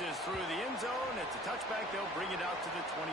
bounces through the end zone. It's a touchback. They'll bring it out to the 25.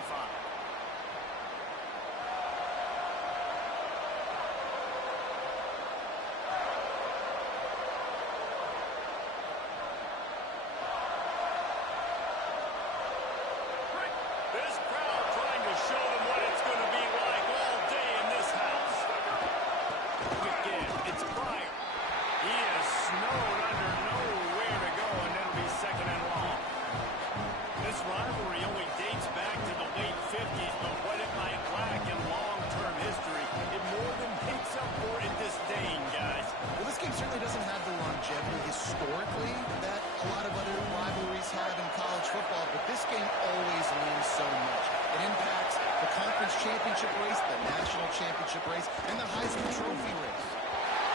Historically, that a lot of other rivalries have in college football, but this game always means so much. It impacts the conference championship race, the national championship race, and the Heisman Trophy race.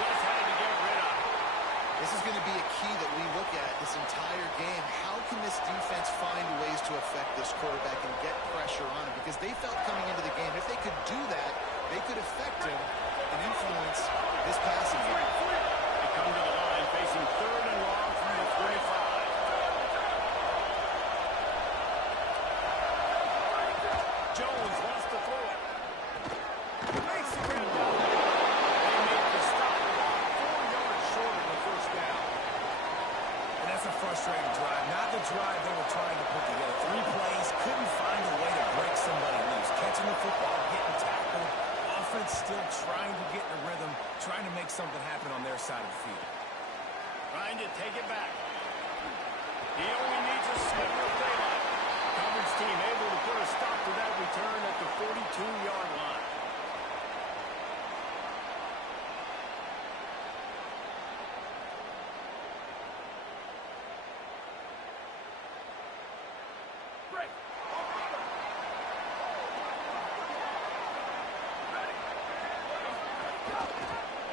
Just had to get rid of. This is going to be a key that we look at this entire game. How can this defense find ways to affect this quarterback and get pressure on him? Because they felt coming into the game, if they could do that, they could affect him and influence this passing game. They come to the line facing 3rd and long from the 25. Jones wants to throw it. Makes the grab down. They make the stop about 4 yards short of the first down. And that's a frustrating drive. Not the drive they were trying to put together. 3 plays, couldn't find a way to break somebody loose. Catching the football, getting tackled. Offense still trying to get in a rhythm, trying to make something happen on their side of the field. Trying to take it back. He only needs a sliver of daylight. Coverage team able to put a stop to that return at the 42-yard line.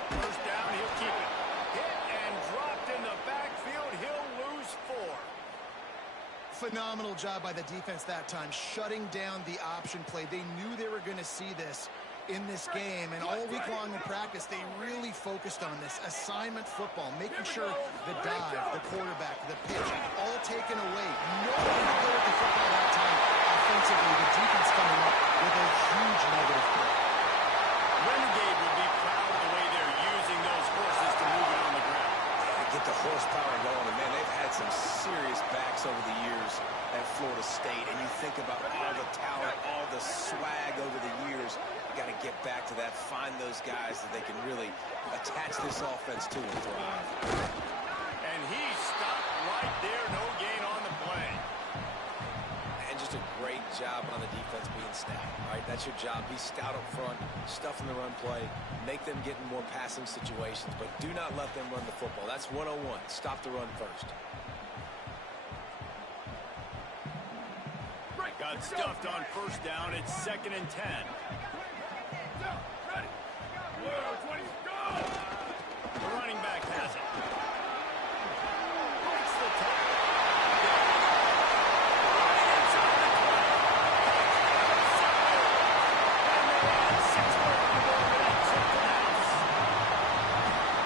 First down, he'll keep it. Hit and dropped in the backfield. He'll lose 4. Phenomenal job by the defense that time, shutting down the option play. They knew they were going to see this in this game, and all week long in practice, they really focused on this assignment football, making sure the dive, the quarterback, the pitch, all taken away. Nobody could go with the football that time offensively. The defense coming up with a huge negative play. Renegade would be proud of the way they're using those horses to move it on the ground. Get the horsepower going, and man, they've had some serious backs over the years at Florida State, and you think about all the talent, all the swag over the years. You got to get back to that, find those guys that they can really attach this offense to and thrive. And he stopped right there, no gain on the play. And just a great job on the defense being stout, right? That's your job. Be stout up front, stuff in the run play, make them get in more passing situations, but do not let them run the football. That's 101. Stop the run first. Got stuffed on first down. It's 2nd and 10. The running back has it. Breaks the tackle.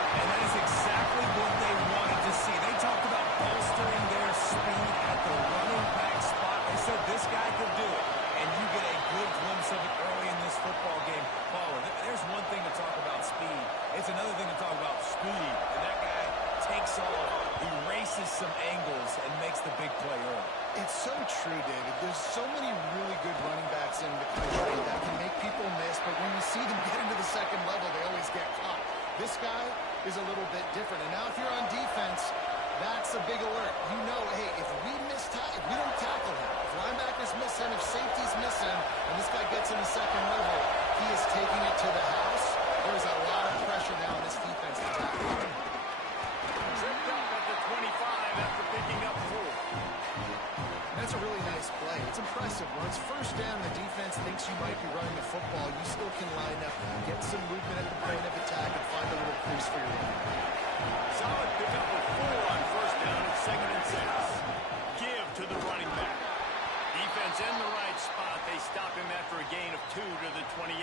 And that is exactly what they wanted to see. They talked about bolstering their speed at the running back spot. They said this guy could do it. And you get a good glimpse of it early in this football game. Paul, there's one thing to talk about speed. It's another thing to talk about speed. And that guy takes off, erases some angles, and makes the big play early. It's so true, David. There's so many really good running backs in the country that can make people miss, but when you see them get into the second level, they always get caught. This guy is a little bit different. And now if you're on defense, that's a big alert. You know, hey, if we don't tackle him, if linebackers miss him, if safeties miss him, and this guy gets in the second level, he is taking it to the house. There's a lot of pressure now on this defense to tackle him. Tripped up at the 25 after picking up 4. That's a really nice play. It's impressive. When it's first down, the defense thinks you might be running the football. You still can line up, get some movement at the point of attack, and find a little crease for your running back. Solid pickup of 4 on first down at 2nd and 6. Give to the running back. Defense in the right spot. They stop him after a gain of 2 to the 28.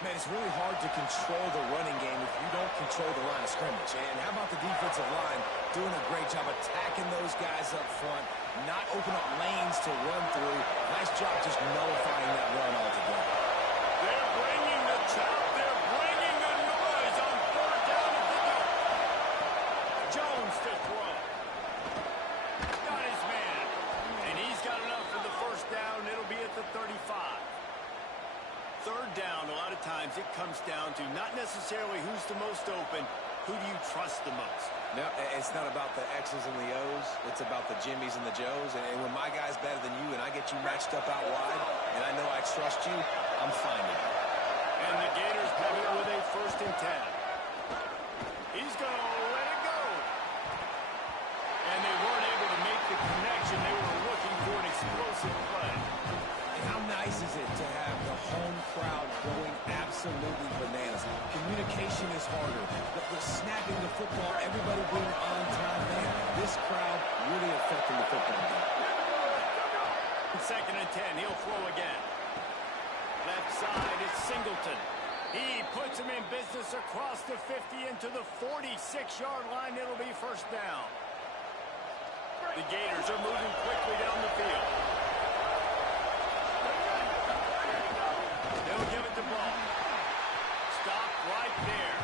Man, it's really hard to control the running game if you don't control the line of scrimmage. And how about the defensive line doing a great job attacking those guys up front, not open up lanes to run through. Nice job just nullifying that run altogether. They're bringing the chop. They're bringing the noise on third down at the goal. Jones to throw. Got his man. And he's got enough for the first down. It'll be at the 35. Third down, a lot of times it comes down to not necessarily who's the most open, who do you trust the most? No, it's not about the X's and the O's. It's about the Jimmies and the Joes. And when my guy's better than you and I get you matched up out wide and I know I trust you, I'm fine with it. And the Gators have it with a 1st and 10. He's going to let it go. And they weren't able to make the connection. They were looking for an explosive play. And how nice is it to have the home crowd going absolutely bananas? Communication is harder. The snapping the football, everybody being on time, man. This crowd really affecting the football game. 2nd and 10. He'll throw again. Left side, it's Singleton. He puts him in business across the 50 into the 46-yard line. It'll be 1st down. The Gators are moving quickly down the field. They'll give it to Ball. Stop right there.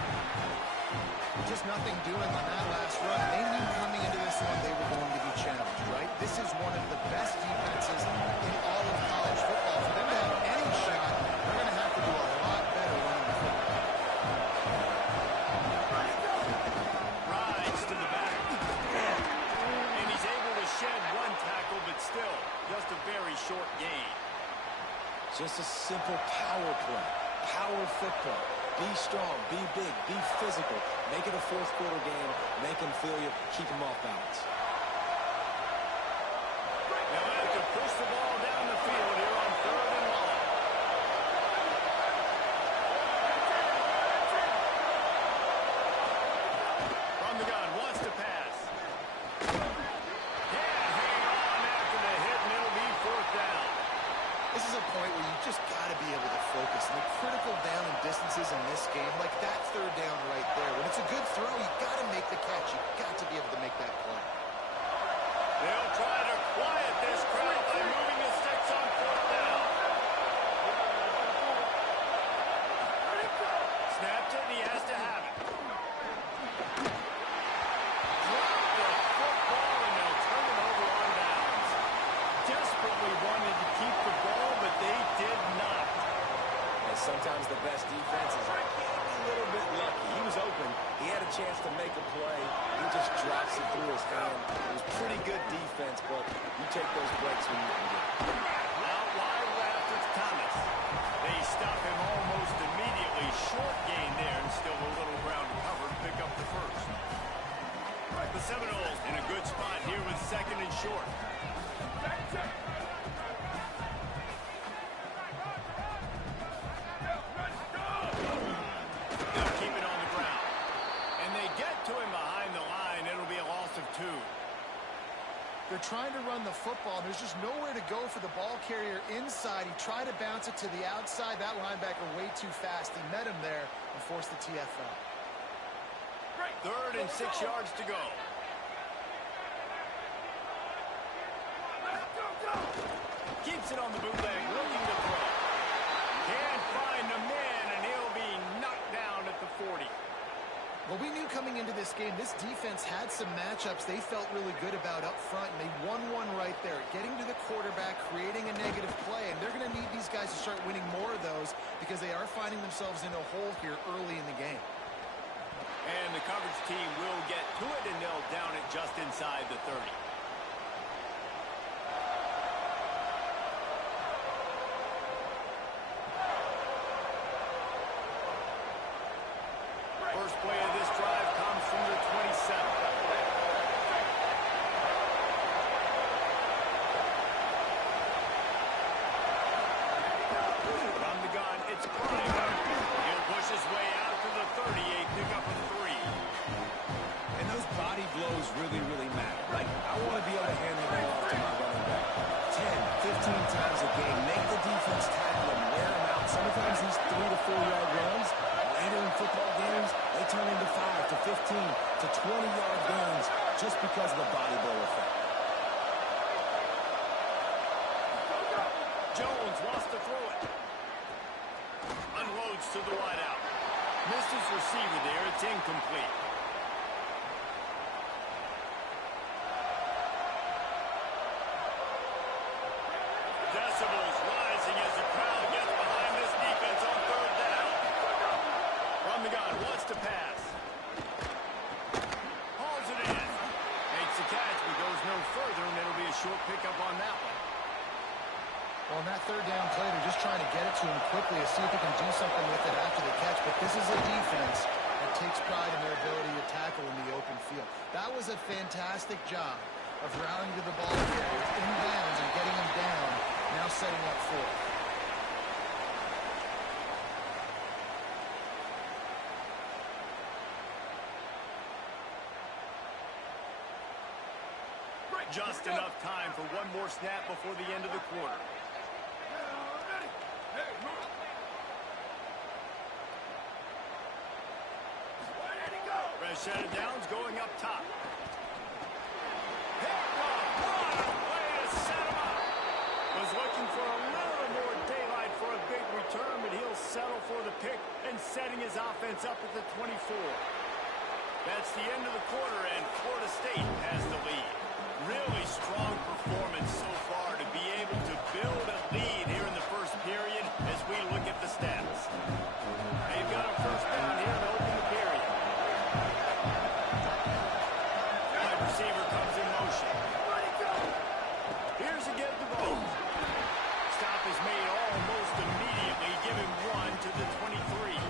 Just nothing doing on that last run. They knew coming into this one they were going to be challenged, right? This is one of the best defenses in all of college football. For them to have any shot, they're going to have to do a lot better running the football. Rides to the back. And he's able to shed one tackle, but still just a very short gain. Just a simple power play. Power football. Be strong, be big, be physical. Make it a 4th quarter game. Make them feel you. Keep them off balance. They'll have to push the ball down the field here on 3rd and long. From the gun, wants to pass. Can't hang on after the hit, and it'll be 4th down. This is a point where you just got to be able to focus. And the critical down and distances in this game, like that 3rd down right there. When it's a good throw, you got to make the catch. You got to be able to make that play. They'll try to quiet this crowd by moving the sticks on 4th down. Snapped it, and he has to have it. Drop the football, and they'll turn it over on downs. Desperately wanted to keep the ball, but they did not. And sometimes the best defense is a little bit lucky. He was open. He had a chance to make a play. He just drops it through his hand. It was pretty good defense, but you take those breaks when you can get it. Out wide left, it's Thomas. They stop him almost immediately. Short gain there, and still a little ground covered. Pick up the 1st. The Seminoles in a good spot here with 2nd and short. They'll keep it on the ground. And they get to him behind the line. It'll be a loss of 2. They're trying to run the football. There's just nowhere to go for the ball carrier inside. He tried to bounce it to the outside. That linebacker way too fast. He met him there and forced the TFL. 3rd and 6 yards to go. Keeps it on the bootleg, looking to throw. Can't find the man, and he'll be knocked down at the 40. Well, we knew coming into this game, this defense had some matchups they felt really good about up front, and they won one right there, getting to the quarterback, creating a negative play, and they're going to need these guys to start winning more of those because they are finding themselves in a hole here early in the game. And the coverage team will get to it, and they'll down it just inside the 30. First play of this drive comes from the 27. From the gun, it's Prime. He'll push his way out to the 38, pick up a 3. And those body blows really, really matter. Like, I want to be able to hand the ball off to my running back 10, 15 times a game. Make the defense tackle him, wear him out. Sometimes these 3 to 4 yard runs, later in football games, they turn into 5 15 to 20-yard gains just because of the body blow effect. Jones wants to throw it. Unloads to the wideout. Misses receiver there. It's incomplete. Decibels rising as the crowd gets behind this defense on third down. From the gun, wants to pass. Hauls it in. Makes the catch, but goes no further, and it'll be a short pickup on that one. On that third down play, they're just trying to get it to him quickly to see if he can do something with it after the catch. But this is a defense that takes pride in their ability to tackle in the open field. That was a fantastic job of rallying to the ball carrier in bounds and getting him down, now setting up fourth. Just enough time for one more snap before the end of the quarter. Fresh set of downs going up top. What a way to set him up. Was looking for a little more daylight for a big return, but he'll settle for the pick and setting his offense up at the 24. That's the end of the quarter, and Florida State has the lead. Really strong performance so far to be able to build a lead here in the first period as we look at the stats. They've got a first down here to open the period. Wide receiver comes in motion. Here's again the ball. Stop is made almost immediately, giving one to the 23.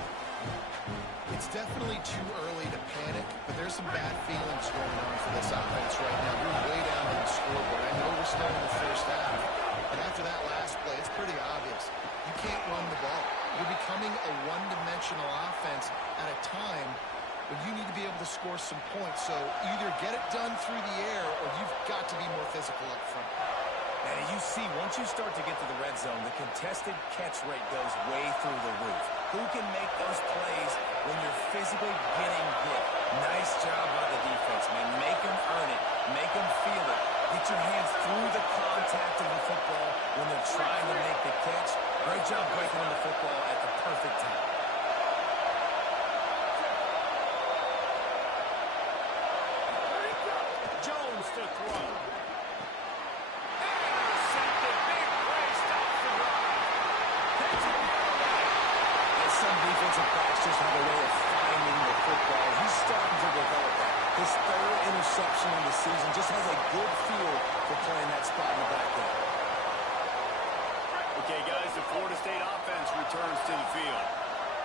It's definitely too early to panic, but there's some bad feelings going on for this offense right now. We're way down on the scoreboard. I know we're still in the first half, but after that last play, it's pretty obvious. You can't run the ball. You're becoming a one-dimensional offense at a time when you need to be able to score some points. So either get it done through the air or you've got to be more physical up front. And you see, once you start to get to the red zone, the contested catch rate goes way through the roof. Who can make those plays when you're physically getting hit? Nice job by the defense, man. Make them earn it. Make them feel it. Get your hands through the contact of the football when they're trying to make the catch. Great job breaking on the football at the perfect time. Jones to throw. Intercepted. Big play. Stops the drive. Takes it all away. Some defensive backs just have a way of finding the football. He's starting to develop that. His third interception in the season just has a good feel for playing that spot in the back end. Okay, guys, the Florida State offense returns to the field.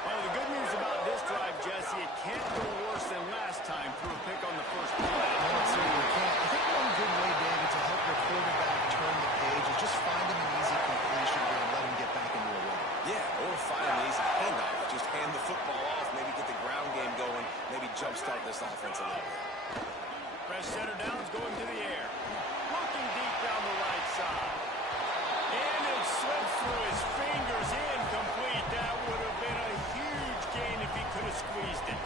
Well, the good news about this drive, Jesse, it can't go worse than last time through a pick on the first play. No, it certainly can't. I think one good way, David, to help your quarterback turn the page is just find him an easy completion here and let him get back into a rhythm. Yeah, or find an easy handoff. Just hand the football off, maybe get the ground game going, maybe jumpstart this offense a little bit. Fresh center downs going to the air. Looking deep down the right side. And it slips through his fingers, incomplete. That would have been a huge gain if he could have squeezed it.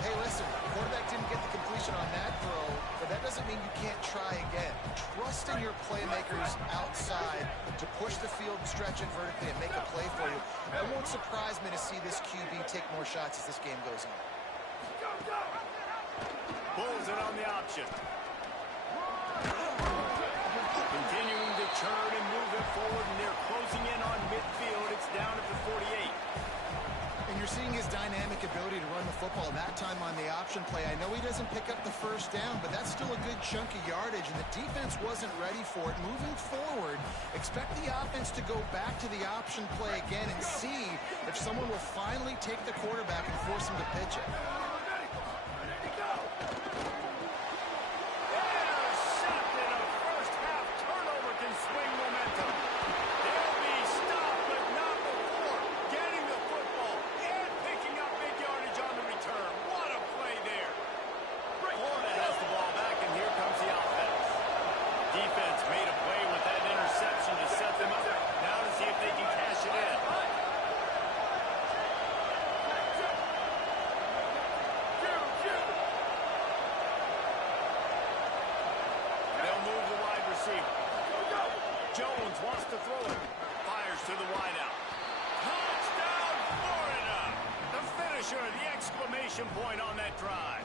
Hey, listen, the quarterback didn't get the completion on that throw, but that doesn't mean you can't try again. Trust in your playmakers outside to push the field, stretch it vertically, and make a play for you. It won't surprise me to see this QB take more shots as this game goes on. Pulls it on the option. Continuing to churn and move it forward, and they're closing in on midfield. It's down at the 48. And you're seeing his dynamic ability to run the football. That time on the option play, I know he doesn't pick up the first down, but that's still a good chunk of yardage, and the defense wasn't ready for it. Moving forward, expect the offense to go back to the option play again and see if someone will finally take the quarterback and force him to pitch it. Intercepted. A first half turnover can swing momentum. They'll be stopped, but not before getting the football and picking up big yardage on the return. What a play there. Florida has the ball back, and here comes the offense. Defense made a play with that interception to set them up. Now to see if they can cash it in. defense wants to throw it. Fires to the wideout. Touchdown, Florida! The finisher, the exclamation point on that drive.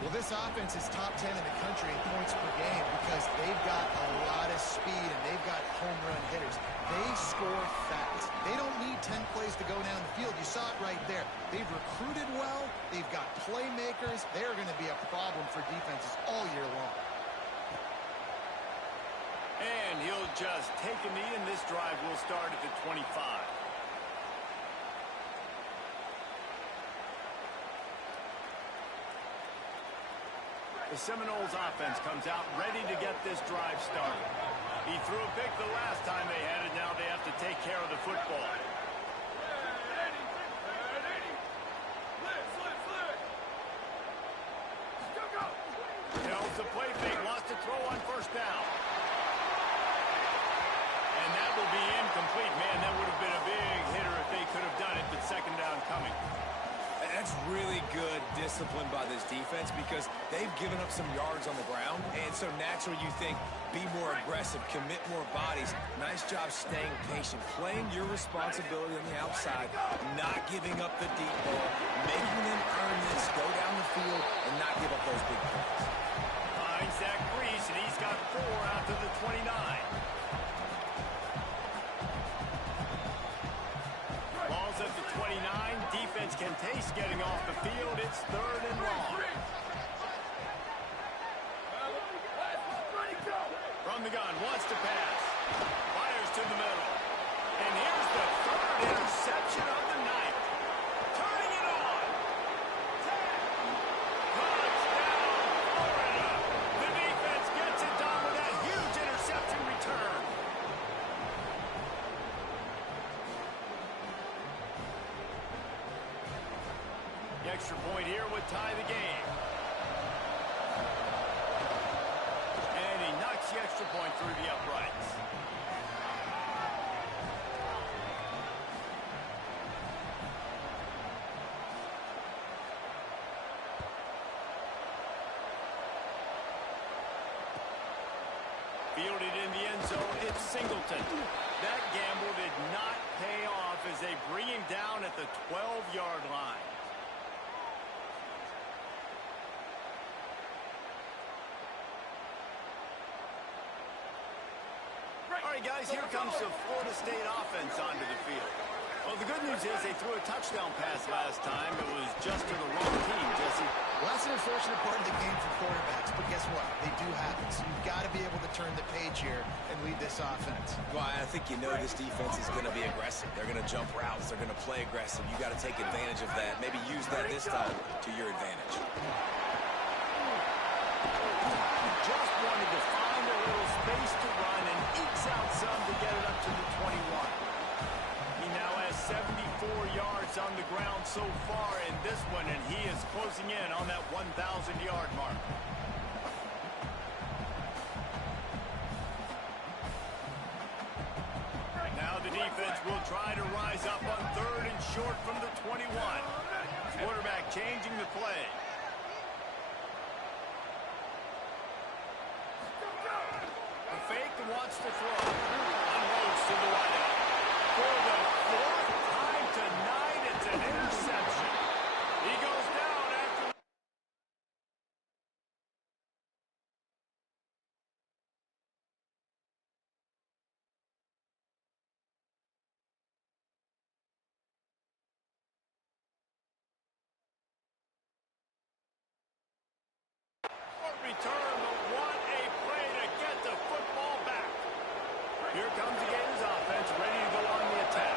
Well, this offense is top 10 in the country in points per game because they've got a lot of speed and they've got home run hitters. They score fast. They don't need 10 plays to go down the field. You saw it right there. They've recruited well. They've got playmakers. They're going to be a problem for defenses all year long. And he'll just take a knee, and this drive will start at the 25. The Seminoles offense comes out ready to get this drive started. He threw a pick the last time they had it. Now they have to take care of the football. Tells the play fake, wants to throw on first down. And that will be incomplete. Man, that would have been a big hitter if they could have done it, but second down coming. That's really good discipline by this defense because they've given up some yards on the ground, and so naturally you think be more aggressive, commit more bodies. Nice job staying patient, playing your responsibility on the outside, not giving up the deep ball, making them earn this, go down the field, and not give up those big plays. Finds that crease, and he's got 4 out to the 29. Ball's at the 29. Defense can taste getting off the field. It's 3rd and long. From the gun, wants to pass. Fires to the middle. And here's the 3rd interception of the night. Turning it on. Touchdown, Florida. The defense gets it done with that huge interception return. The extra point here would tie the game. And he knocks the extra point through the uprights. Fielded in the end zone, it's Singleton. That gamble did not pay off as they bring him down at the 12-yard line. All right, guys, here comes the Florida State offense onto the field. Well, the good news is they threw a touchdown pass last time. It was just to the wrong team, Jesse. Well, that's an unfortunate part of the game for quarterbacks, but guess what? They do have it. So you've got to be able to turn the page here and lead this offense. Well, I think you know this defense is going to be aggressive. They're going to jump routes. They're going to play aggressive. You got to take advantage of that. Maybe use that this time to your advantage. Just wanted to find a little space to run and ekes out some to get it up to the 21. He now has 74 yards on the ground so far in this one, and he is closing in on that 1,000-yard mark. Now the defense will try to rise up on 3rd and short from the 21. Quarterback changing the play. Fake wants to throw. Unloads to the wideout. For the 4th time tonight, it's an interception. He goes down after... Return, but what a play to get the football back. Here comes the Gators offense, ready to go on the attack.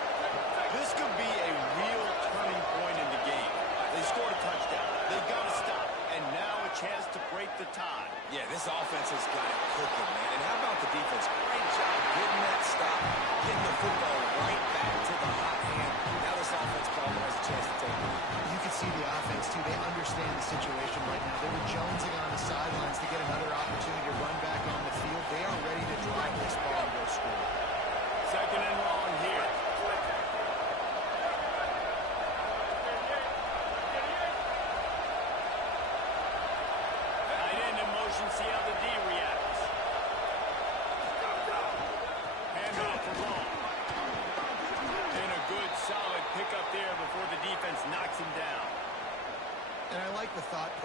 This could be a real turning point in the game. They scored a touchdown. They got to stop. And now a chance to break the tie. Yeah, this offense has got it cooking, man. And how about the defense? Great job getting that stop, getting the football right back to the hot hand. Now this offense probably has a chance to take it. You can see the offense, too. They understand the situation right now. They were jonesing on the sidelines to get another opportunity to run back on the field. They are ready to drive this ball and go score. 2nd and long here. Tight end in motion, see how the D reacts.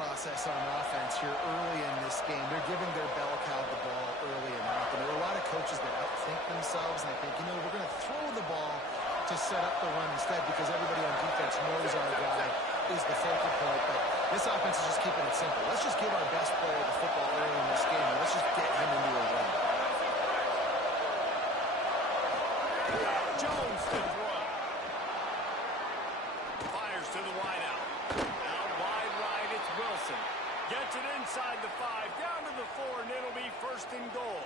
process on offense here early in this game. They're giving their bell cow the ball early and often. There are a lot of coaches that outthink themselves, and they think, you know, we're going to throw the ball to set up the run instead because everybody on defense knows our guy is the focal point. But this offense is just keeping it simple. Let's just give our best player the football early in this game, and let's just get him into a run. Jones to throw. Fires to the wideout. Out wide right, it's Wilson. Gets it inside the 5, down to the 4, and it'll be 1st and goal.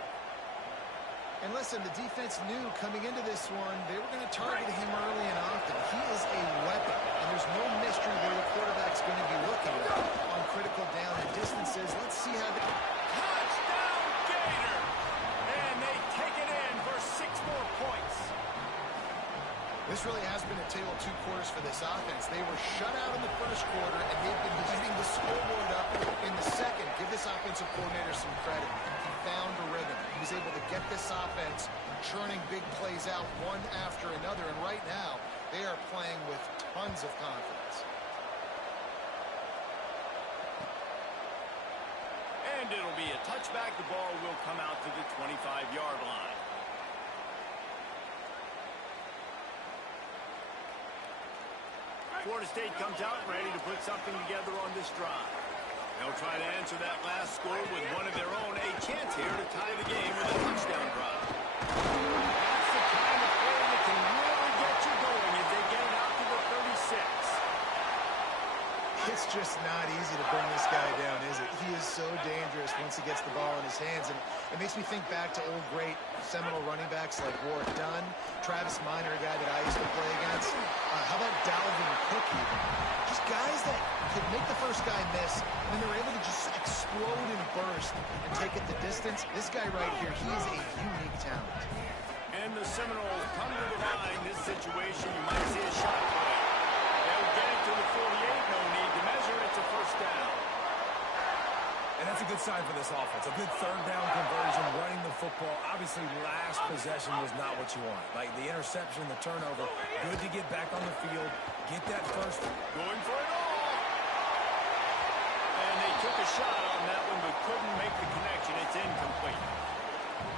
And listen, the defense knew coming into this one, they were going to target him early and often. He is a weapon, and there's no mystery where the quarterback's going to be looking on critical down and distances. Let's see how they... Touchdown, Gator! And they take it in for 6 more points. This really has been a tale of 2 quarters for this offense. They were shut out in the first quarter, and they've been leading the scoreboard up in the second. Give this offensive coordinator some credit. He found a rhythm. He was able to get this offense churning big plays out one after another, and right now they are playing with tons of confidence. And it'll be a touchback. The ball will come out to the 25-yard line. Florida State comes out ready to put something together on this drive. They'll try to answer that last score with one of their own. A chance here to tie the game with a touchdown drive. That's the kind of play that can really get you going as they get it out to the 36. It's just not easy to bring this guy down, is it? He is so dangerous once he gets the ball in his hands, and it makes me think back to old great Seminole running backs like Warwick Dunn, Travis Minor, a guy that I used to play against. How about Dalvin Cook even? Just guys that could make the first guy miss, and then they're able to just explode and burst and take it the distance. This guy right here, he is a unique talent. And the Seminoles come to the line. This situation, you might see a shot play. They'll get it to the 48. No need to measure. It's a 1st down. And that's a good sign for this offense. A good 3rd down conversion, running the football. Obviously, last possession was not what you want. Like the interception, the turnover. Good to get back on the field, get that first. Going for it all. And they took a shot on that one, but couldn't make the connection. It's incomplete.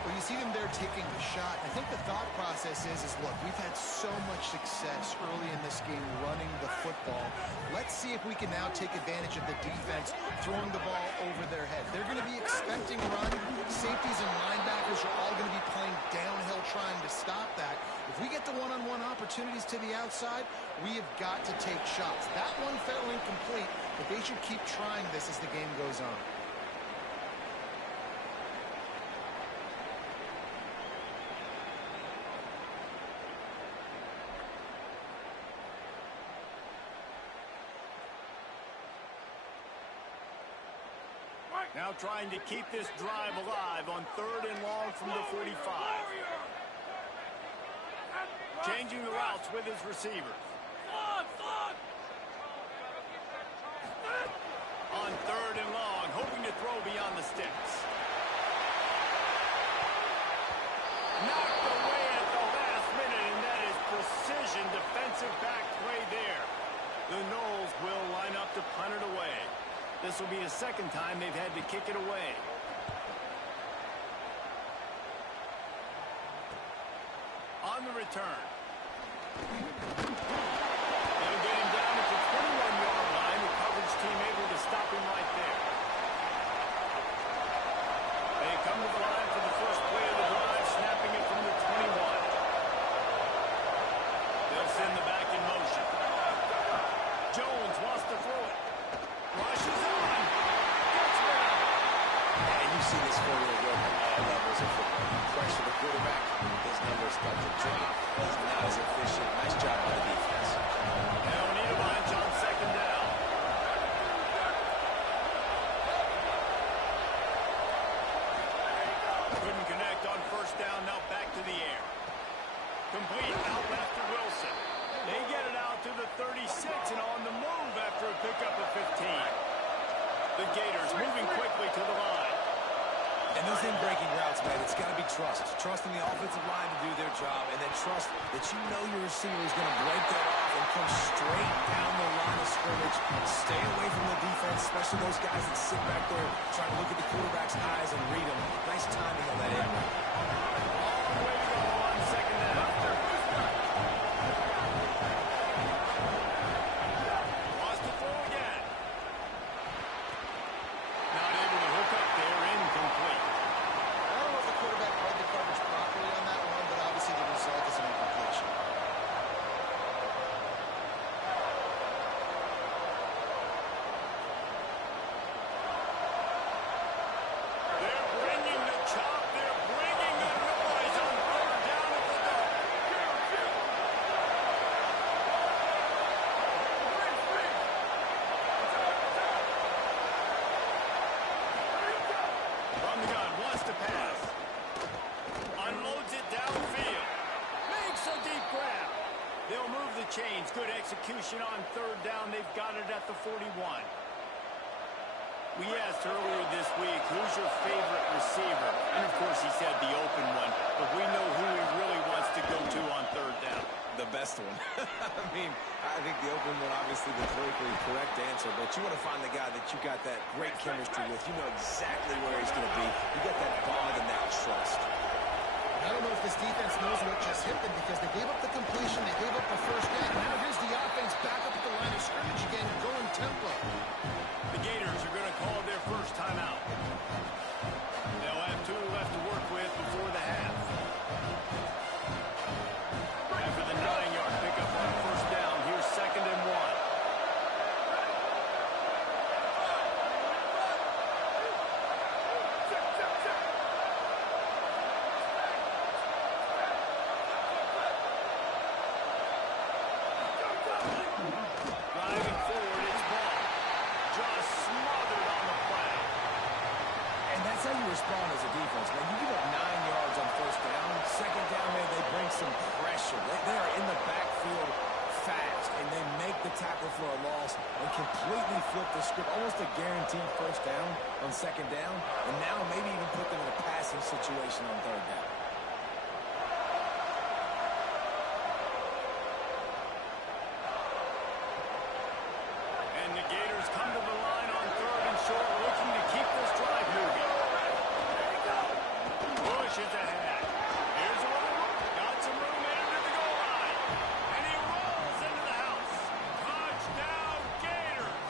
Well, you see them there taking the shot. I think the thought process is look, we've had so much success early in this game running the football. Let's see if we can now take advantage of the defense throwing the ball over their head. They're going to be expecting run. Safeties and linebackers are all going to be playing downhill trying to stop that. If we get the one-on-one opportunities to the outside, we have got to take shots. That one fell incomplete, but they should keep trying this as the game goes on. Now trying to keep this drive alive on 3rd and long from the 45. Changing the routes with his receivers. On 3rd and long, hoping to throw beyond the sticks. Knocked away at the last minute, and that is precision defensive back play there. The Noles will line up to punt it away. This will be the 2nd time they've had to kick it away. On the return. They'll get him down at the 21-yard line. The coverage team able to stop him right there. They come to the line for the first play of the drive, snapping it from the 21. They'll send the back in motion. Jones wants to throw it. Rushes on. Gets rid of it. And you see this formula work at all levels of football. You pressure the quarterback, his numbers start to drop. He's not as efficient. Nice job by the defense. They'll need a bunch on 2nd down. Couldn't connect on 1st down. Now back to the air. Complete out left to Wilson. They get it out to the 36 and on the move after a pickup of 15. The Gators moving quickly to the line. And those in-breaking routes, man, it's got to be trust. Trust in the offensive line to do their job, and then trust that you know your receiver is going to break that off and come straight down the line of scrimmage. Stay away from the defense, especially those guys that sit back there trying to look at the quarterback's eyes and read them. Nice timing on that end. Long way to go on second down. Wants to throw again. Not able to hook up there, incomplete. I don't know if the quarterback read the coverage properly on that one, but obviously the result is an incompletion. They're bringing the chop. They're bringing the noise on third down at the goal. From the gun, wants to pass. Unloads it downfield. Makes a deep grab. They'll move the chains. Good execution on third down. They've got it at the 41. We asked earlier this week, who's your favorite receiver? And, of course, he said the open one. But we know who he really wants to go to on third down. The best one. I mean, I think the open one, obviously the politically correct answer, but you want to find the guy that you got that great chemistry with. You know exactly where he's going to be. You got that bond and that trust. I don't know if this defense knows what just hit them because they gave up the completion, they gave up the first down. Now here's the offense back up at the line of scrimmage again, going tempo. The Gators are going to call their first timeout. They'll have 2 left to work with before the half. After the 9-yard pickup on first down, here's 2nd and 1. Driving forward, it's Ball. Just smothered on the play. And that's how you respond as a defense, man. You give up 9 yards on first down. Second down, man, they bring some pressure. They are in the backfield fast, and they make the tackle for a loss and completely flip the script. Almost a guaranteed first down on second down, and now maybe even put them in a passing situation on third down. And the Gators come to the line on 3rd and short, looking to keep this drive moving. Bush is ahead. Here's a little room. Got some room into the goal line. And he rolls into the house. Touchdown, Gators.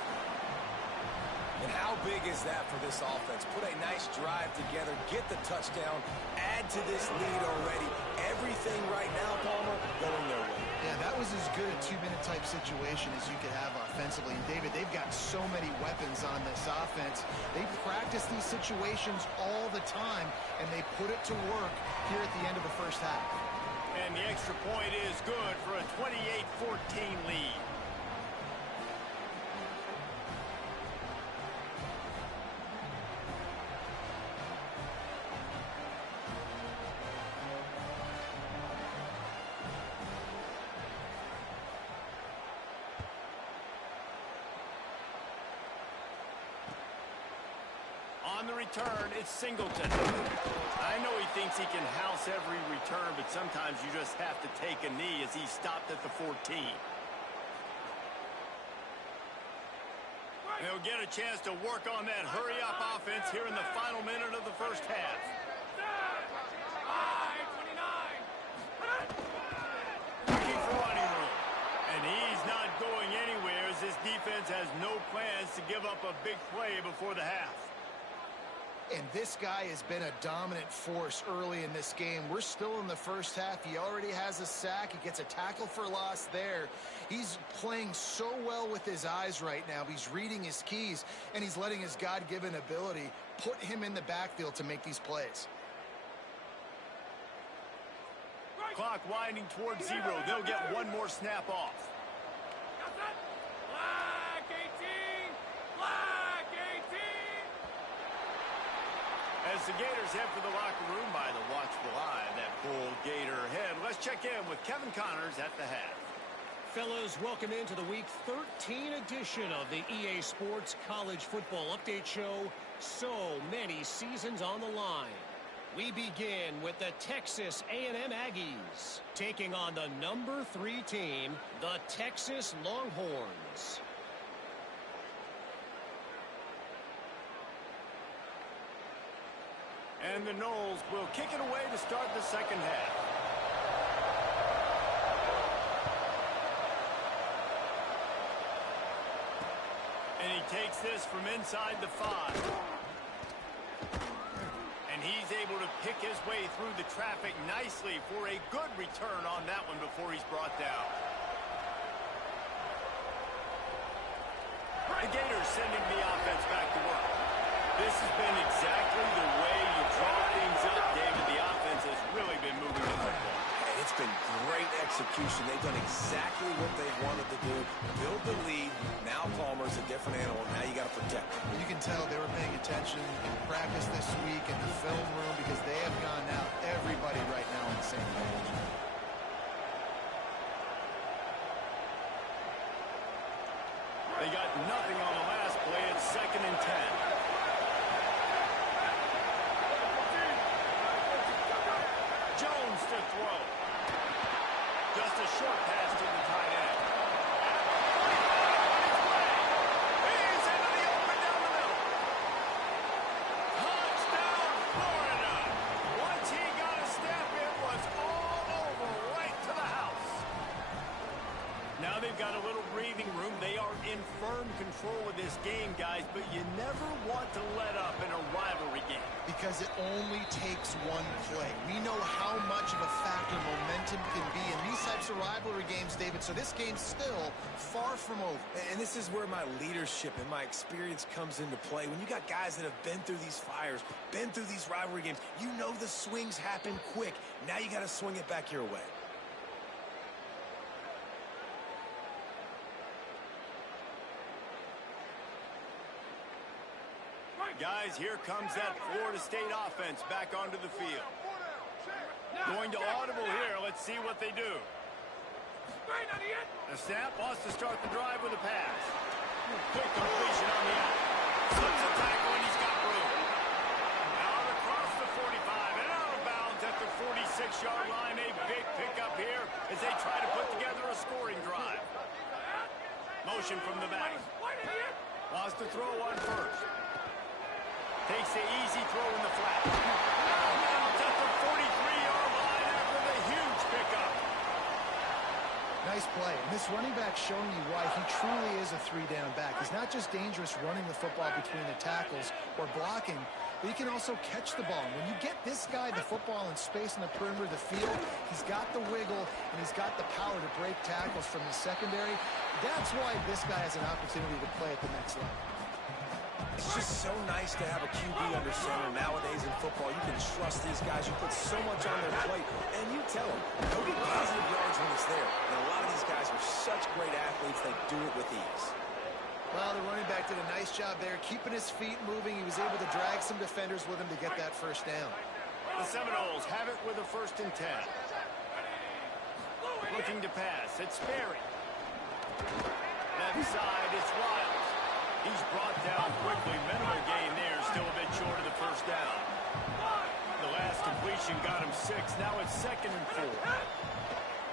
And how big is that for this offense? Put a nice drive together, get the touchdown, add to this lead already. Everything right now, Palmer, going their way. Yeah, that was as good a 2-minute type situation as you could have offensively. And David, they've got so many weapons on this offense. They practice these situations all the time, and they put it to work here at the end of the first half. And the extra point is good for a 28-14 lead. On the return, it's Singleton. I know he thinks he can house every return, but sometimes you just have to take a knee as he stopped at the 14. They'll get a chance to work on that hurry-up offense here in the final minute of the first half. Looking for running room. And he's not going anywhere as this defense has no plans to give up a big play before the half. And this guy has been a dominant force early in this game. We're still in the first half. He already has a sack. He gets a tackle for loss there. He's playing so well with his eyes right now. He's reading his keys, and he's letting his God-given ability put him in the backfield to make these plays. Clock winding towards 0. They'll get one more snap off. Black 18! Black 18! As the Gators head for the locker room by the watchful eye, that full Gator head. Let's check in with Kevin Connors at the half. Fellas, welcome into the Week 13 edition of the EA Sports College Football Update Show. So many seasons on the line. We begin with the Texas A&M Aggies taking on the number 3 team, the Texas Longhorns. And the Noles will kick it away to start the second half. And he takes this from inside the 5. And he's able to pick his way through the traffic nicely for a good return on that one before he's brought down. The Gators sending the offense back to work. This has been exactly the way you draw things up, David. The offense has really been moving the football. And it's been great execution. They've done exactly what they wanted to do. Build the lead. Now Palmer's a different animal. Now you got to protect him. You can tell they were paying attention in practice this week in the film room because they have gone out everybody right now on the same page. They got nothing on the last play. It's 2nd and 10. Jones to throw. Just a short pass to the tight end. He's into the open down the middle. Touchdown, Florida. Once he got a step, it was all over right to the house. Now they've got a little breathing room. They are in firm control of this game, guys, but you never want to let up in a rivalry game. Because it only takes one play. We know how much of a factor momentum can be in these types of rivalry games, David, so this game's still far from over. And this is where my leadership and my experience comes into play. When you got guys that have been through these fires, been through these rivalry games, you know the swings happen quick. Now you got to swing it back your way. Guys, here comes that Florida State offense back onto the field. Going to audible here. Let's see what they do. The snap wants to start the drive with a pass. Quick completion on the out. Slips a tackle and he's got room. Out across the 45 and out of bounds at the 46-yard line. A big pickup here as they try to put together a scoring drive. Motion from the back. Wants to throw one first. Takes the easy throw in the flat. Now it's at the 43-yard line after the huge pickup. Nice play. And this running back showing you why he truly is a 3-down back. He's not just dangerous running the football between the tackles or blocking, but he can also catch the ball. And when you get this guy the football in space in the perimeter of the field, he's got the wiggle and he's got the power to break tackles from the secondary. That's why this guy has an opportunity to play at the next level. It's just so nice to have a QB under center. Nowadays in football, you can trust these guys. You put so much on their plate, and you tell them, go get positive yards when it's there. And a lot of these guys are such great athletes, they do it with ease. Well, the running back did a nice job there, keeping his feet moving. He was able to drag some defenders with him to get that first down. The Seminoles have it with a 1st and 10. Looking to pass. It's Sperry. Left side, it's Wiles. He's brought down quickly. Minimal gain there. Still a bit short of the first down. The last completion got him 6. Now it's 2nd and 4.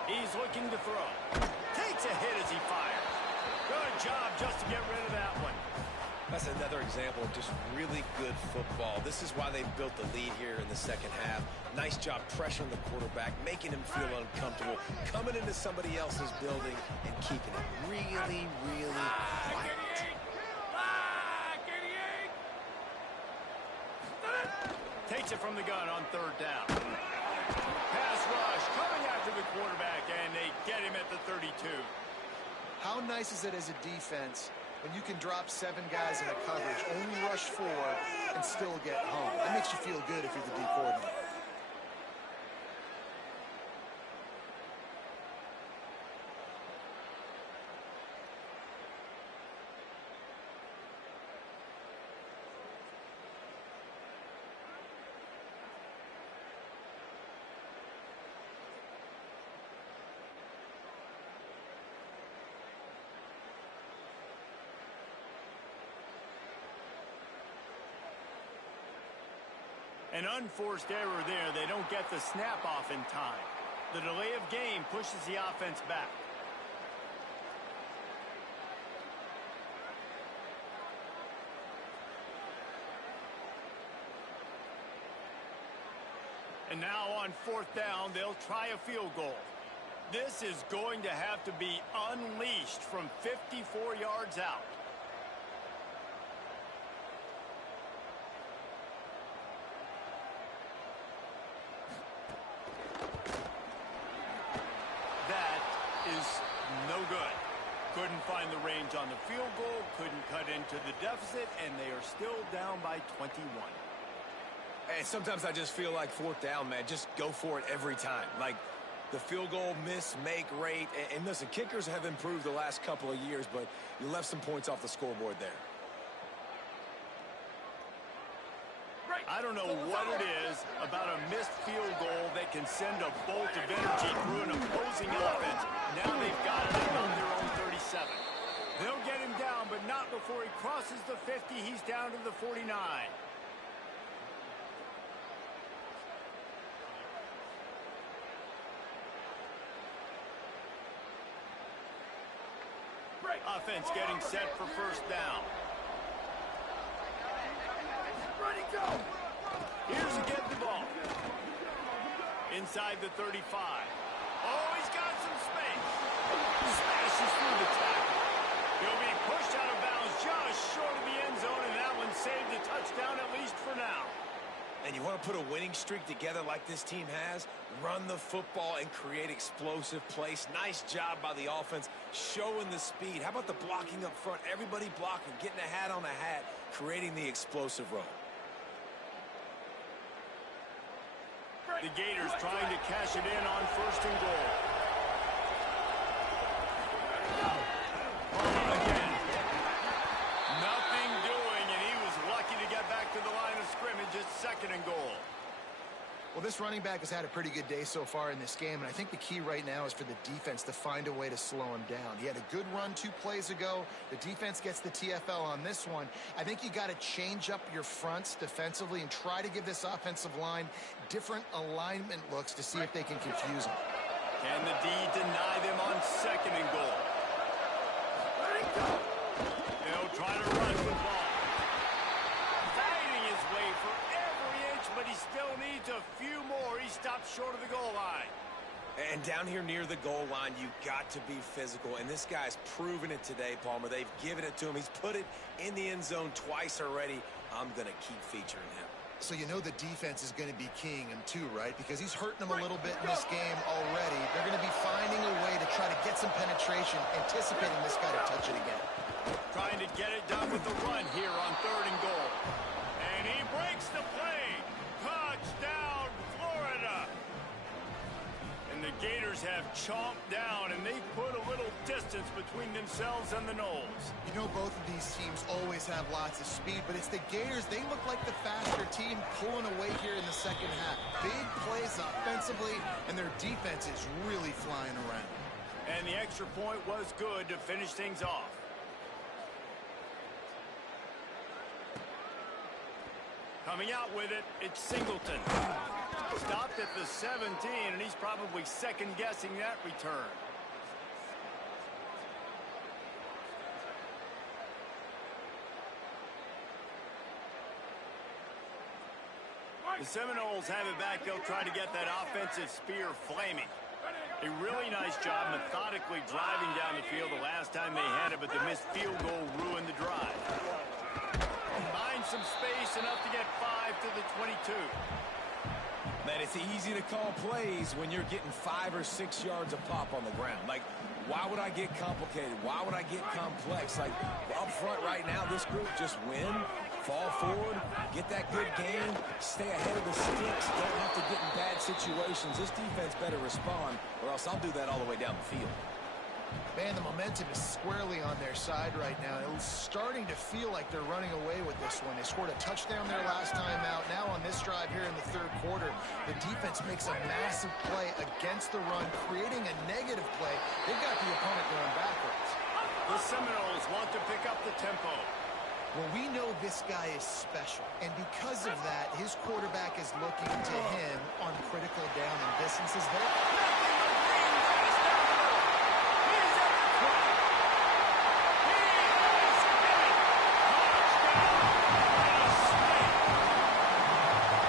He's looking to throw. Takes a hit as he fires. Good job just to get rid of that one. That's another example of just really good football. This is why they built the lead here in the second half. Nice job pressuring the quarterback, making him feel uncomfortable, coming into somebody else's building and keeping it really, really quiet. Takes it from the gun on 3rd down. Pass rush coming after the quarterback, and they get him at the 32. How nice is it as a defense when you can drop 7 guys in a coverage, only rush 4, and still get home? That makes you feel good if you're the D coordinator. An unforced error there. They don't get the snap off in time. The delay of game pushes the offense back. And now on 4th down, they'll try a field goal. This is going to have to be unleashed from 54 yards out. That is no good. Couldn't find the range on the field goal, couldn't cut into the deficit, and they are still down by 21. And sometimes I just feel like 4th down, man, just go for it every time. Like the field goal miss, make rate. And listen, kickers have improved the last couple of years, but you left some points off the scoreboard there. I don't know what it is about a missed field goal that can send a bolt of energy through an opposing offense. Now they've got it on their own 37. They'll get him down, but not before he crosses the 50. He's down to the 49. Offense getting set for 1st down. Ready, go! Here's to get the ball. Inside the 35. Oh, he's got some space. Smashes through the tackle. He'll be pushed out of bounds just short of the end zone, and that one saved a touchdown at least for now. And you want to put a winning streak together like this team has? Run the football and create explosive plays. Nice job by the offense, showing the speed. How about the blocking up front? Everybody blocking, getting a hat on a hat, creating the explosive run. The Gators trying to cash it in on 1st and goal. Again. Nothing doing, and he was lucky to get back to the line of scrimmage at 2nd and goal. Well, this running back has had a pretty good day so far in this game, and I think the key right now is for the defense to find a way to slow him down. He had a good run 2 plays ago. The defense gets the TFL on this one. I think you got to change up your fronts defensively and try to give this offensive line different alignment looks to see if they can confuse him. Can the D deny them on 2nd and goal? They'll try to run the ball. Fighting his way for every inch, but he still needs a few more. He stopped short of the goal line. And down here near the goal line, you've got to be physical. And this guy's proven it today, Palmer. They've given it to him. He's put it in the end zone twice already. I'm going to keep featuring him. So you know the defense is going to be keying him too, right? Because he's hurting them a little bit in this game already. They're going to be finding a way to try to get some penetration, anticipating this guy to touch it again. Trying to get it done with the run here on 3rd and goal. And he breaks the play. Touchdown, Florida. And the Gators have chomped down, and they've put a little distance between themselves and the Noles. You know, both of these teams always have lots of speed, but it's the Gators. They look like the faster team pulling away here in the 2nd half. Big plays offensively, and their defense is really flying around. And the extra point was good to finish things off. Coming out with it, it's Singleton. Stopped at the 17, and he's probably second-guessing that return. The Seminoles have it back. They'll try to get that offensive spear flaming. A really nice job methodically driving down the field the last time they had it, but the missed field goal ruined the drive. Find some space, enough to get 5 to the 22. Man, it's easy to call plays when you're getting 5 or 6 yards of pop on the ground. Like, why would I get complicated? Why would I get complex? Like, up front right now, this group just win, fall forward, get that good game, stay ahead of the sticks, don't have to get in bad situations. This defense better respond, or else I'll do that all the way down the field. Man, the momentum is squarely on their side right now. It's starting to feel like they're running away with this one. They scored a touchdown their last time out. Now on this drive here in the 3rd quarter, the defense makes a massive play against the run, creating a negative play. They've got the opponent going backwards. The Seminoles want to pick up the tempo. Well, we know this guy is special, and because of that, his quarterback is looking to him on critical down and distances there. Nothing but green grass down the middle. He's at the 20. He has hit it. Touchdown, Minnesota.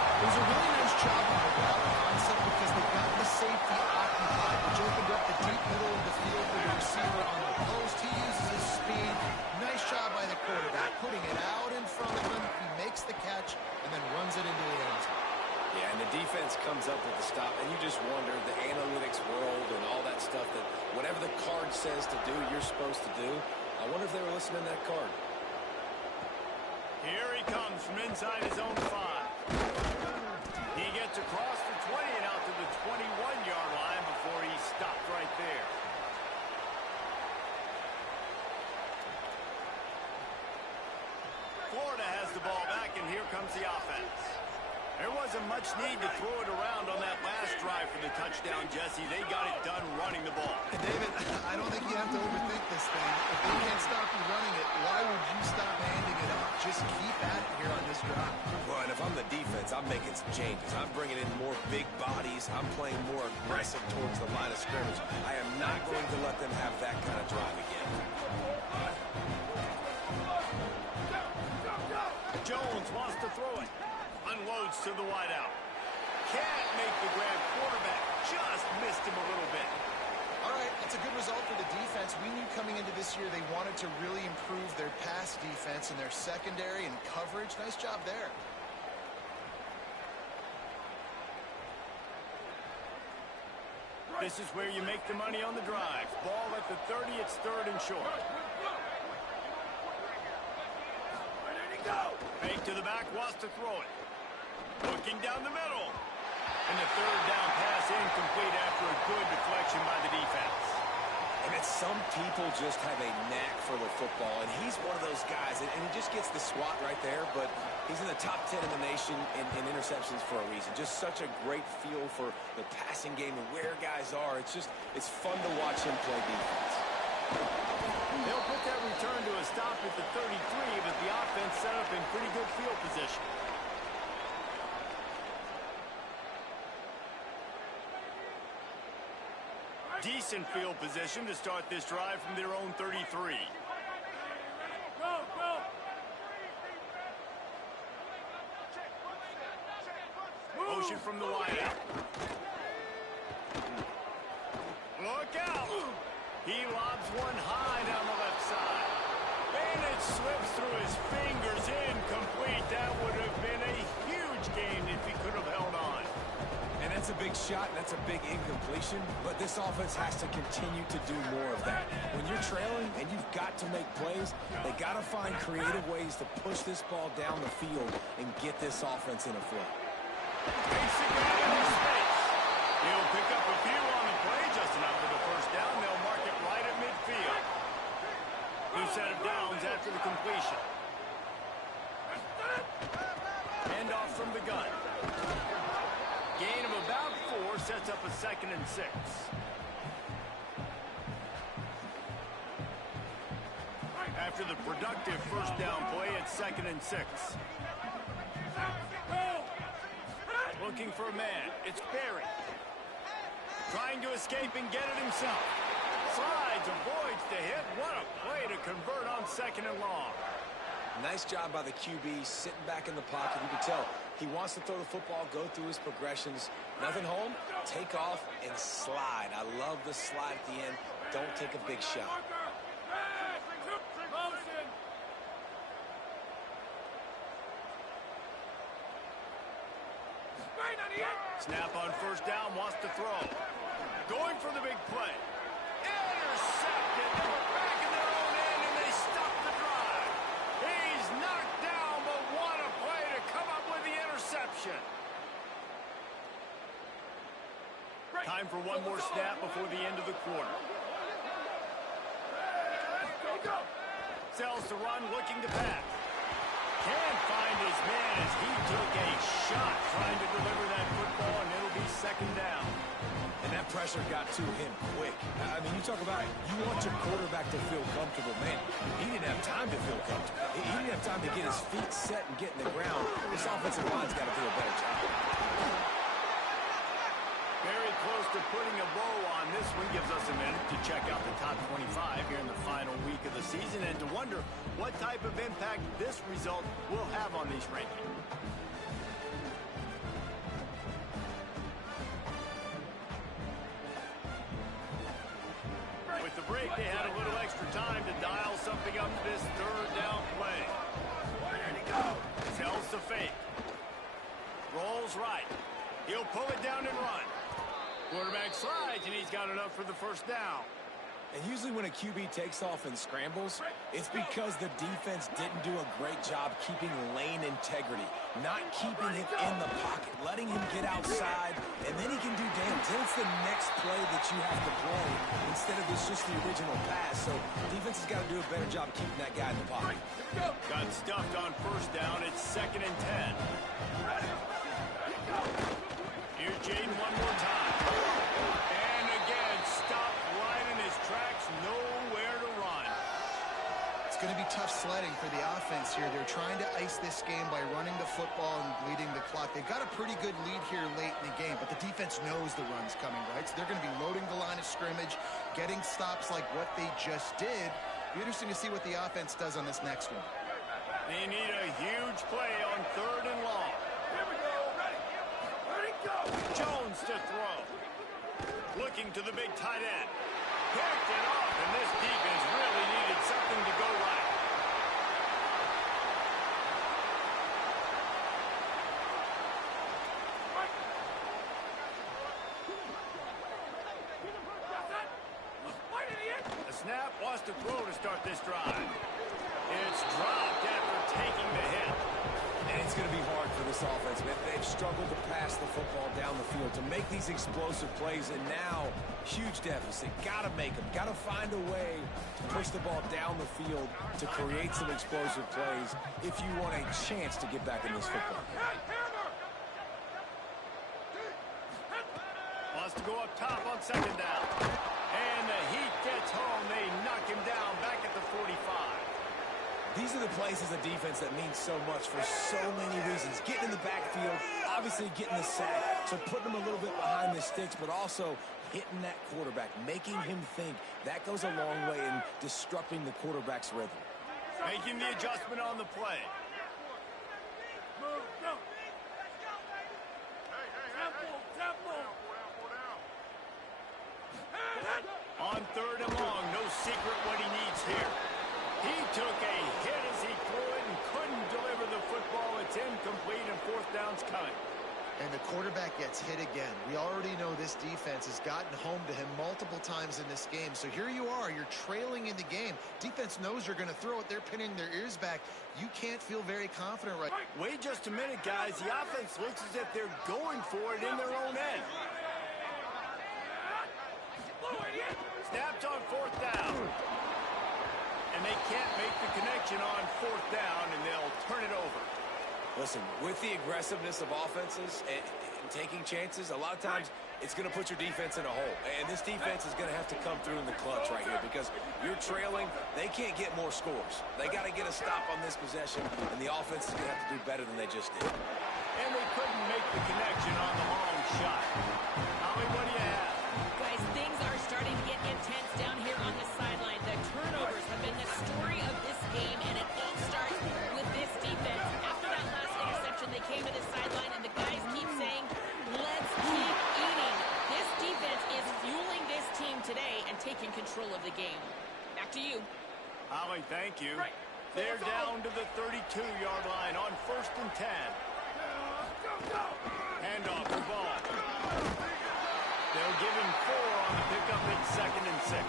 It was a really nice job on the route concept because they got the safety occupied, which opened up the deep middle of the field for the receiver on the post. He uses his speed. Nice job by the quarterback, putting it out in front of him. He makes the catch and then runs it into the end zone. Yeah, and the defense comes up with the stop, and you just wonder, the analytics world and all that stuff, that whatever the card says to do, you're supposed to do. I wonder if they were listening to that card. Here he comes from inside his own 5. He gets across the 20 and out to the 21-yard line before he stopped right there. Florida has the ball back, and here comes the offense. There wasn't much need to throw it around on that last drive for the touchdown, Jesse. They got it done running the ball. And David, I don't think you have to overthink this thing. If they can't stop you running it, why would you stop handing it off? Just keep at it here on this drive. Well, and if I'm the defense, I'm making some changes. I'm bringing in more big bodies. I'm playing more aggressive towards the line of scrimmage. I am not going to let them have that kind of drive again. Jones wants to throw it. Unloads to the wideout. Can't make the grab. Quarterback just missed him a little bit. All right, that's a good result for the defense. We knew coming into this year they wanted to really improve their pass defense and their secondary and coverage. Nice job there. This is where you make the money on the drive. Ball at the 30. It's 3rd and short. Fake to the back, wants to throw it. Looking down the middle. And the 3rd down pass incomplete after a good deflection by the defense. And it's some people just have a knack for the football, and he's one of those guys, and he just gets the swat right there, but he's in the top 10 in the nation in interceptions for a reason. Just such a great feel for the passing game and where guys are. It's fun to watch him play defense. They'll put that return to a stop at the 33, but the offense set up in pretty good field position. Decent field position to start this drive from their own 33. Motion from the wideout. Look out! He lobs one high down the left side. And it slips through his fingers, incomplete. That would have been a huge gain if he could have held on. And that's a big shot, and that's a big incompletion, but this offense has to continue to do more of that. When you're trailing and you've got to make plays, they got to find creative ways to push this ball down the field and get this offense in a flow. Basic out in his space. He'll pick up a few on the play, just enough for the first down. They'll mark it right at midfield. New set of downs after the completion. Handoff from the gun. Gain of about 4 sets up a 2nd and 6. After the productive first down play, it's 2nd and 6. Looking for a man. It's Barry. Trying to escape and get it himself. Slides, avoids the hit. What a play to convert on 2nd and long. Nice job by the QB, sitting back in the pocket. You can tell he wants to throw the football, go through his progressions. Nothing home, take off and slide. I love the slide at the end. Don't take a big shot. Snap on first down, wants to throw. Going for the big play. Intercepted. Back in their own end, and they stop the drive. He's knocked down, but what a play to come up with the interception. Time for one more snap before the end of the quarter. Sells to run, looking to pass. Can't find his man as he took a shot trying to deliver that football, and it'll be second down. And that pressure got to him quick. I mean, you talk about it. You want your quarterback to feel comfortable. Man, he didn't have time to feel comfortable. He didn't have time to get his feet set and get in the ground. This offensive line's got to do a better job. Very close to putting a bow on this one. Gives us a minute to check out the top 25 here in the final week of the season and to wonder what type of impact this result will have on these rankings. With the break, they had a little extra time to dial something up this third down play. There he goes. Tells the fake. Rolls right. He'll pull it down and run. Quarterback slides, and he's got enough for the first down. And usually when a QB takes off and scrambles, it's because the defense didn't do a great job keeping lane integrity, not keeping him in the pocket, letting him get outside, and then he can do damage. Then it's the next play that you have to play instead of just the original pass. So defense has got to do a better job of keeping that guy in the pocket. Got stuffed on first down. It's 2nd and 10. Here's Jaden one more time. And again, stopped right in his tracks, nowhere to run. It's going to be tough sledding for the offense here. They're trying to ice this game by running the football and bleeding the clock. They've got a pretty good lead here late in the game, but the defense knows the run's coming, right? So they're going to be loading the line of scrimmage, getting stops like what they just did. Be interesting to see what the offense does on this next one. They need a huge play on 3rd and long. Here we go. Ready. Ready, go. Jones to throw. Looking to the big tight end. Picked it off, and this defense really needed something to go right. The snap wants to throw to start this drive. It's dropped after taking the hit. And it's going to be hard for this offense, man. They've struggled to pass the football down the field to make these explosive plays, and now, huge deficit. Got to make them. Got to find a way to push the ball down the field to create some explosive plays if you want a chance to get back in this football game. Wants to go up top on 2nd down. And the Heat gets home. They knock him down back at the 45. These are the plays as a defense that mean so much for so many reasons. Getting in the backfield, obviously getting the sack, so putting him a little bit behind the sticks, but also hitting that quarterback, making him think. That goes a long way in disrupting the quarterback's rhythm. Making the adjustment on the play. Move, go. On 3rd and long, no secret what he needs here. He took a hit as he threw it and couldn't deliver the football. It's incomplete, and 4th down's coming. And the quarterback gets hit again. We already know this defense has gotten home to him multiple times in this game. So here you are, you're trailing in the game. Defense knows you're going to throw it. They're pinning their ears back. You can't feel very confident right now. Wait just a minute, guys. The offense looks as if they're going for it in their own end. Snapped on 4th down. And they can't make the connection on 4th down, and they'll turn it over. Listen, with the aggressiveness of offenses and taking chances, a lot of times it's going to put your defense in a hole. And this defense is going to have to come through in the clutch right here because you're trailing. They can't get more scores. They got to get a stop on this possession, and the offense is going to have to do better than they just did. And they couldn't make the connection on the long shot. Holly, what do you have? Guys, things are starting to get intense down here on the sideline. The turnovers have been the story of this game, and it all starts with this defense. After that last interception, they came to the sideline, and the guys keep saying, let's keep eating. This defense is fueling this team today and taking control of the game. Back to you. Holly, thank you. They're down to the 32-yard line on 1st and 10. Hand off the ball. They'll give him 4 on the pickup at 2nd and 6.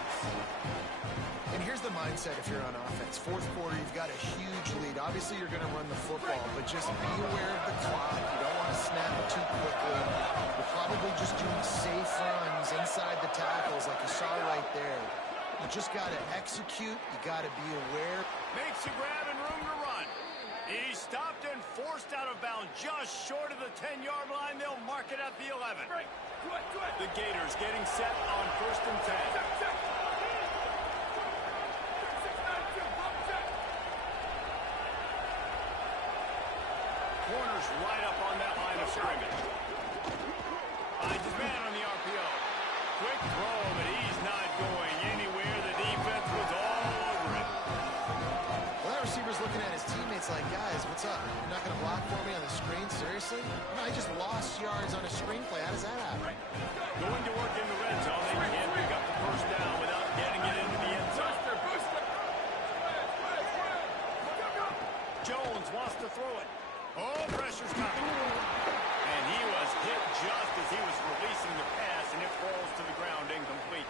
And here's the mindset if you're on offense. 4th quarter, you've got a huge lead. Obviously, you're going to run the football, but just be aware of the clock. You don't want to snap it too quickly. You're probably just doing safe runs inside the tackles like you saw right there. You just got to execute. You got to be aware. Makes a grab and room to run. He stopped and forced out of bounds just short of the 10-yard line. They'll mark it at the 11. The Gators getting set on 1st and 10. Corner's right up on that line of scrimmage. Finds his man on the RPO. Quick throw, but he's not going anywhere. The defense was all over him. Well, that receiver's looking at his teammates like, guys, what's up? You're not going to block for me on the screen? Seriously? No, he just lost yards on a screen play. How does that happen? Going to work in the red zone. They can't pick up the first down without getting it into the end zone. Jones wants to throw it. Oh, pressure's coming. And he was hit just as he was releasing the pass, and it falls to the ground incomplete.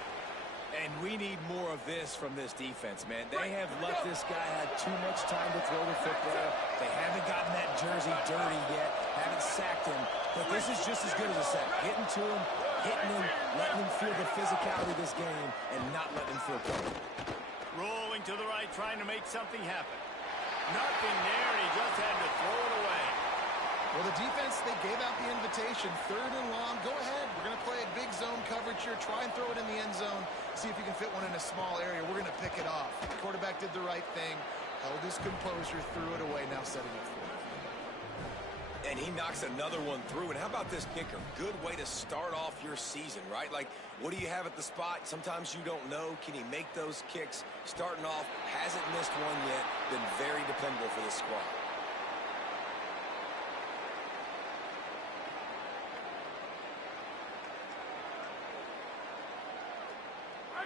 And we need more of this from this defense, man. They have let this guy have too much time to throw the football. They haven't gotten that jersey dirty yet, haven't sacked him. But this is just as good as a sack. Getting to him, hitting him, letting him feel the physicality of this game, and not letting him feel comfortable. Rolling to the right, trying to make something happen. Nothing there, and he just had to throw it away. Well, the defense, they gave out the invitation. 3rd and long. Go ahead. We're going to play a big zone coverage here. Try and throw it in the end zone. See if you can fit one in a small area. We're going to pick it off. The quarterback did the right thing. Held his composure, threw it away. Now setting up for it. And he knocks another one through. And how about this kicker? Good way to start off your season, right? Like, what do you have at the spot? Sometimes you don't know. Can he make those kicks? Starting off, hasn't missed one yet. Been very dependable for this squad.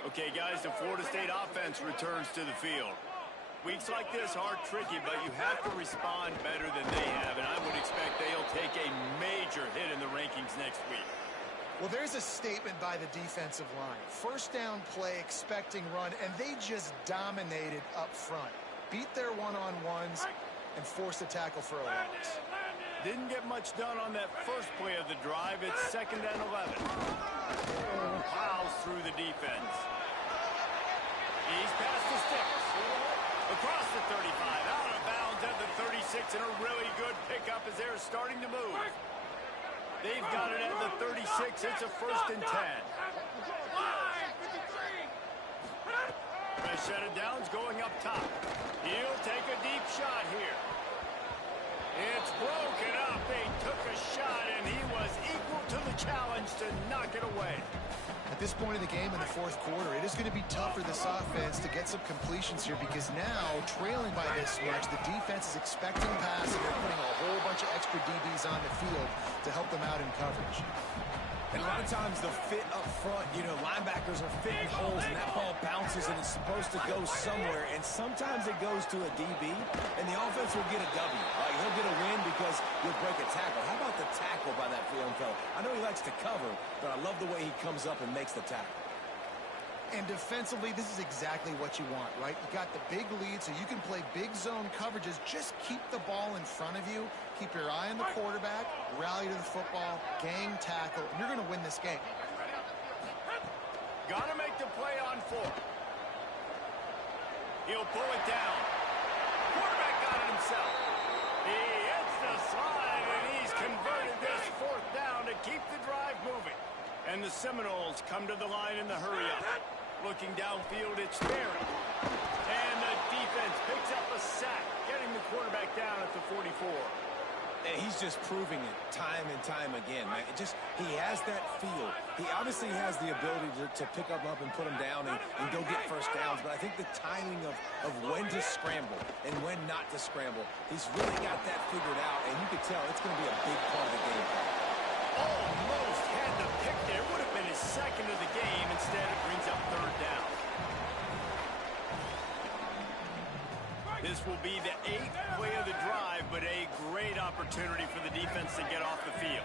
Okay, guys, the Florida State offense returns to the field. Weeks like this are tricky, but you have to respond better than they have, and I would expect they'll take a major hit in the rankings next week. Well, there's a statement by the defensive line. 1st down play, expecting run, and they just dominated up front. Beat their one-on-ones and forced a tackle for a loss. Didn't get much done on that first play of the drive. It's 2nd and 11. Plows through the defense. He's past the sticks. Across the 35, out of bounds at the 36, and a really good pickup as they're starting to move. They've got it at the 36. It's a 1st and 10. Fresh set of downs going up top. He'll take a deep shot here. It's broken up. They took a shot, and he was equal to the challenge to knock it away. At this point in the game in the 4th quarter, it is going to be tough for this offense to get some completions here because now, trailing by this much, the defense is expecting pass and they're putting a whole bunch of extra DBs on the field to help them out in coverage. And a lot of times the fit up front, you know, linebackers are fitting holes and that ball bounces and it's supposed to go somewhere. And sometimes it goes to a DB and the offense will get a W. Like he'll get a win because you'll break a tackle. How about the tackle by that young fella? I know he likes to cover, but I love the way he comes up and makes the tackle. And defensively, this is exactly what you want, right? You got the big lead, so you can play big zone coverages. Just keep the ball in front of you. Keep your eye on the quarterback. Rally to the football. Gang tackle. And you're going to win this game. Got to make the play on 4. He'll pull it down. Quarterback got it himself. He hits the slide, and he's converted this 4th down to keep the drive moving. And the Seminoles come to the line in the hurry-up. Looking downfield, it's Ferry. And the defense picks up a sack, getting the quarterback down at the 44. And he's just proving it time and time again, man. He has that feel. He obviously has the ability to pick up and put him down and go get first downs. But I think the timing of when to scramble and when not to scramble, he's really got that figured out. And you can tell it's going to be a big part of the game. Almost had the pick there. Would have been his 2nd of the game. Instead, it brings up 3rd down. This will be the 8th play of the drive, but a great opportunity for the defense to get off the field.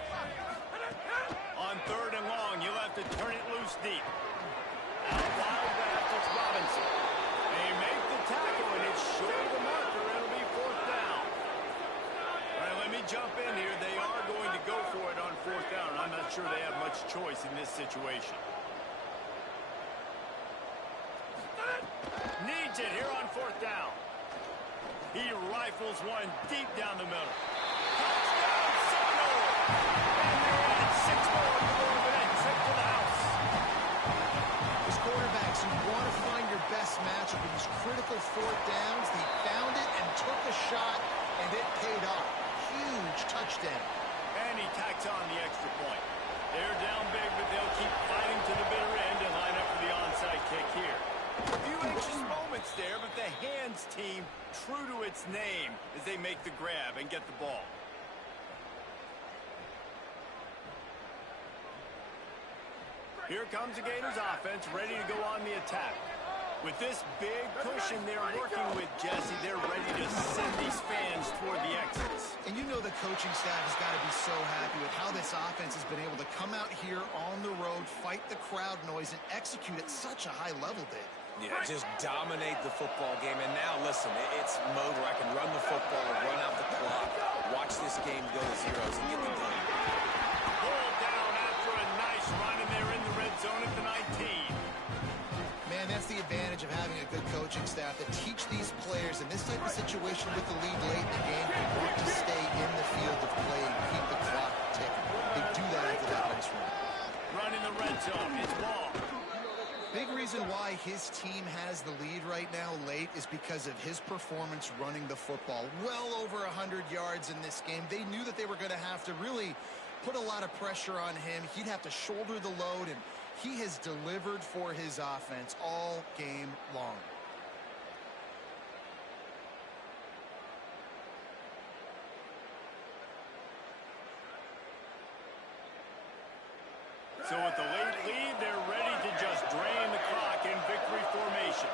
On 3rd and long, you'll have to turn it loose deep. Out wide left, it's Robinson. They make the tackle, and it's short of the marker. It'll be 4th down. All right, let me jump in here. They are going to go for it on 4th down, and I'm not sure they have much choice in this situation. Needs it here on 4th down. He rifles one deep down the middle. touchdown. And he tacks on the extra point. They're down big, but they'll keep fighting to the bitter end and line up for the onside kick here. A few anxious moments there, but the hands team true to its name as they make the grab and get the ball. Here comes the Gators offense, ready to go on the attack. With this big cushion they're working with, Jesse, they're ready to send these fans toward the exits. And you know the coaching staff has got to be so happy with how this offense has been able to come out here on the road, fight the crowd noise, and execute at such a high level, Dave. Yeah, just dominate the football game. And now, listen, it's mode where I can run the football, run out the clock, watch this game go to zeros and get the game. Pulled down after a nice run, and they're in the red zone at the 19. Man, that's the advantage of having a good coaching staff that teach these players in this type of situation with the lead late in the game to work to stay in the field of play and keep the clock ticking. They do that after that nice run. Run in the red zone. It's ball. Big reason why his team has the lead right now late is because of his performance running the football. Well over 100 yards in this game. They knew that they were going to have to really put a lot of pressure on him. He'd have to shoulder the load, and he has delivered for his offense all game long. So with the late lead, they're ready to just drain the clock in victory formation.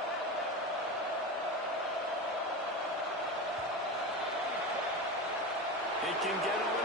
It can get away.